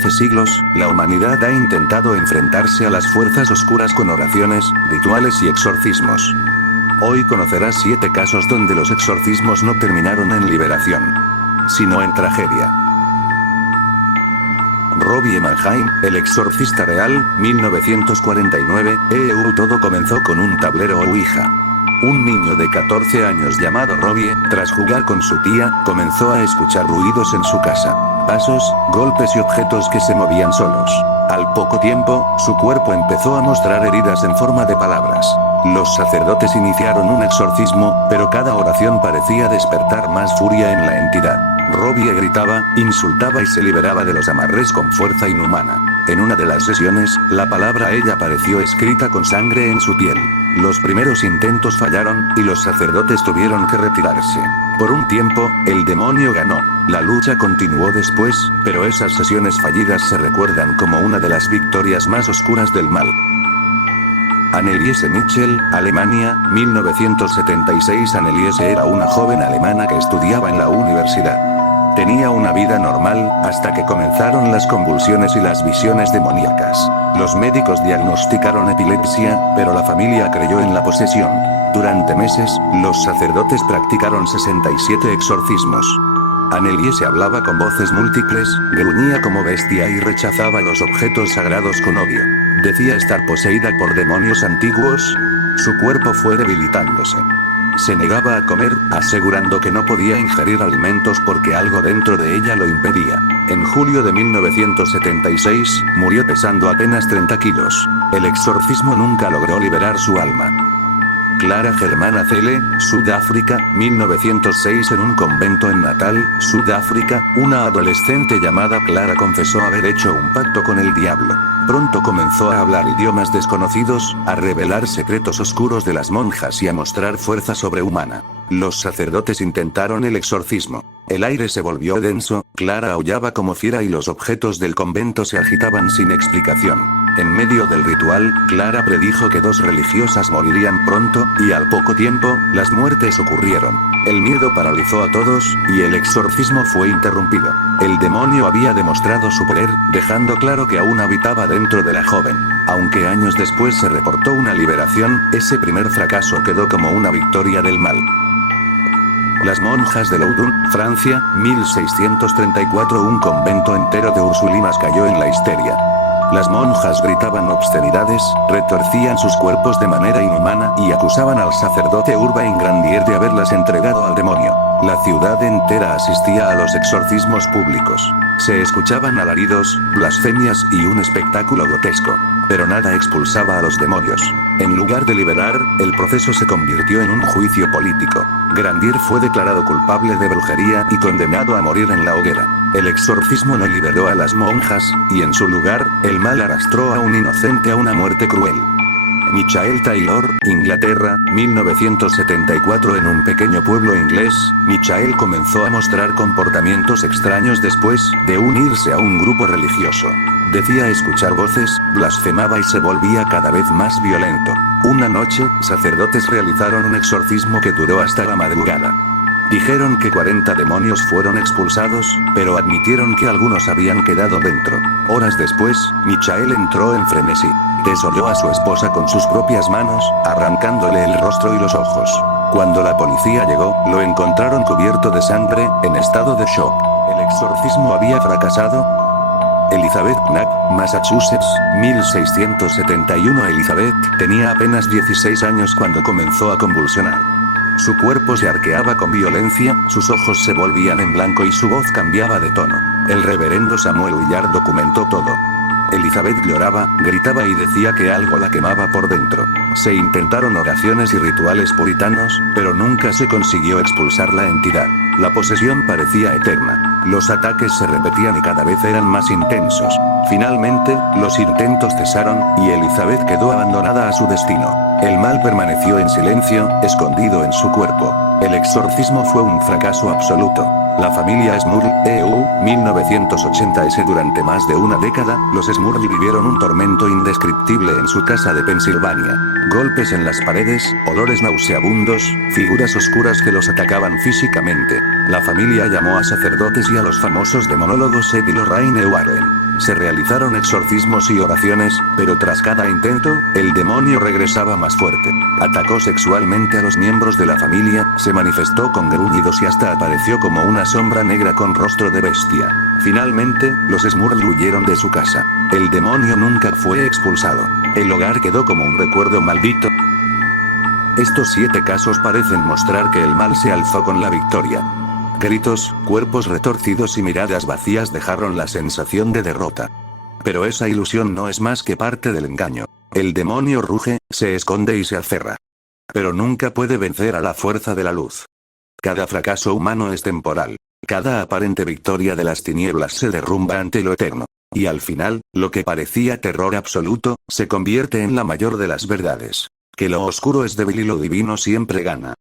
hace siglos, la humanidad ha intentado enfrentarse a las fuerzas oscuras con oraciones, rituales y exorcismos. Hoy conocerás 7 casos donde los exorcismos no terminaron en liberación, sino en tragedia. Robbie Mannheim, el exorcista real, 1949, Todo comenzó con un tablero Ouija. Un niño de 14 años llamado Robbie, tras jugar con su tía, comenzó a escuchar ruidos en su casa. Pasos, golpes y objetos que se movían solos. Al poco tiempo, su cuerpo empezó a mostrar heridas en forma de palabras. Los sacerdotes iniciaron un exorcismo, pero cada oración parecía despertar más furia en la entidad. Robbie gritaba, insultaba y se liberaba de los amarres con fuerza inhumana. En una de las sesiones, la palabra ella apareció escrita con sangre en su piel. Los primeros intentos fallaron, y los sacerdotes tuvieron que retirarse. Por un tiempo, el demonio ganó. La lucha continuó después, pero esas sesiones fallidas se recuerdan como una de las victorias más oscuras del mal. Anneliese Michel, Alemania, 1976. Anneliese era una joven alemana que estudiaba en la universidad. Tenía una vida normal, hasta que comenzaron las convulsiones y las visiones demoníacas. Los médicos diagnosticaron epilepsia, pero la familia creyó en la posesión. Durante meses, los sacerdotes practicaron 67 exorcismos. Anneliese hablaba con voces múltiples, gruñía como bestia y rechazaba los objetos sagrados con odio. Decía estar poseída por demonios antiguos. Su cuerpo fue debilitándose. Se negaba a comer, asegurando que no podía ingerir alimentos porque algo dentro de ella lo impedía. En julio de 1976, murió pesando apenas 30 kilos. El exorcismo nunca logró liberar su alma. Clara Germana Cele, Sudáfrica, 1906. En un convento en Natal, Sudáfrica, una adolescente llamada Clara confesó haber hecho un pacto con el diablo. Pronto comenzó a hablar idiomas desconocidos, a revelar secretos oscuros de las monjas y a mostrar fuerza sobrehumana. Los sacerdotes intentaron el exorcismo. El aire se volvió denso, Clara aullaba como fiera y los objetos del convento se agitaban sin explicación. En medio del ritual, Clara predijo que 2 religiosas morirían pronto, y al poco tiempo, las muertes ocurrieron. El miedo paralizó a todos, y el exorcismo fue interrumpido. El demonio había demostrado su poder, dejando claro que aún habitaba dentro de la joven. Aunque años después se reportó una liberación, ese primer fracaso quedó como una victoria del mal. Las monjas de Loudun, Francia, 1634. Un convento entero de ursulinas cayó en la histeria. Las monjas gritaban obscenidades, retorcían sus cuerpos de manera inhumana y acusaban al sacerdote Urbain Grandier de haberlas entregado al demonio. La ciudad entera asistía a los exorcismos públicos. Se escuchaban alaridos, blasfemias y un espectáculo grotesco. Pero nada expulsaba a los demonios. En lugar de liberar, el proceso se convirtió en un juicio político. Grandier fue declarado culpable de brujería y condenado a morir en la hoguera. El exorcismo no liberó a las monjas, y en su lugar, el mal arrastró a un inocente a una muerte cruel. Michael Taylor, Inglaterra, 1974. En un pequeño pueblo inglés, Michael comenzó a mostrar comportamientos extraños después de unirse a un grupo religioso. Decía escuchar voces, blasfemaba y se volvía cada vez más violento. Una noche, sacerdotes realizaron un exorcismo que duró hasta la madrugada. Dijeron que 40 demonios fueron expulsados, pero admitieron que algunos habían quedado dentro. Horas después, Michael entró en frenesí. Desolló a su esposa con sus propias manos, arrancándole el rostro y los ojos. Cuando la policía llegó, lo encontraron cubierto de sangre, en estado de shock. ¿El exorcismo había fracasado? Elizabeth Knapp, Massachusetts, 1671. Elizabeth tenía apenas 16 años cuando comenzó a convulsionar. Su cuerpo se arqueaba con violencia, sus ojos se volvían en blanco y su voz cambiaba de tono. El reverendo Samuel Willard documentó todo. Elizabeth lloraba, gritaba y decía que algo la quemaba por dentro. Se intentaron oraciones y rituales puritanos, pero nunca se consiguió expulsar la entidad. La posesión parecía eterna. Los ataques se repetían y cada vez eran más intensos. Finalmente, los intentos cesaron, y Elizabeth quedó abandonada a su destino. El mal permaneció en silencio, escondido en su cuerpo. El exorcismo fue un fracaso absoluto. La familia Smurl, 1980. Durante más de una década, los Smurl vivieron un tormento indescriptible en su casa de Pensilvania. Golpes en las paredes, olores nauseabundos, figuras oscuras que los atacaban físicamente. La familia llamó a sacerdotes y a los famosos demonólogos Ed y Lorraine Warren. Se realizaron exorcismos y oraciones, pero tras cada intento, el demonio regresaba más fuerte. Atacó sexualmente a los miembros de la familia, se manifestó con gruñidos y hasta apareció como una sombra negra con rostro de bestia. Finalmente, los Smurl huyeron de su casa. El demonio nunca fue expulsado. El hogar quedó como un recuerdo maldito. Estos 7 casos parecen mostrar que el mal se alzó con la victoria. Gritos, cuerpos retorcidos y miradas vacías dejaron la sensación de derrota. Pero esa ilusión no es más que parte del engaño. El demonio ruge, se esconde y se aferra. Pero nunca puede vencer a la fuerza de la luz. Cada fracaso humano es temporal. Cada aparente victoria de las tinieblas se derrumba ante lo eterno. Y al final, lo que parecía terror absoluto, se convierte en la mayor de las verdades. Que lo oscuro es débil y lo divino siempre gana.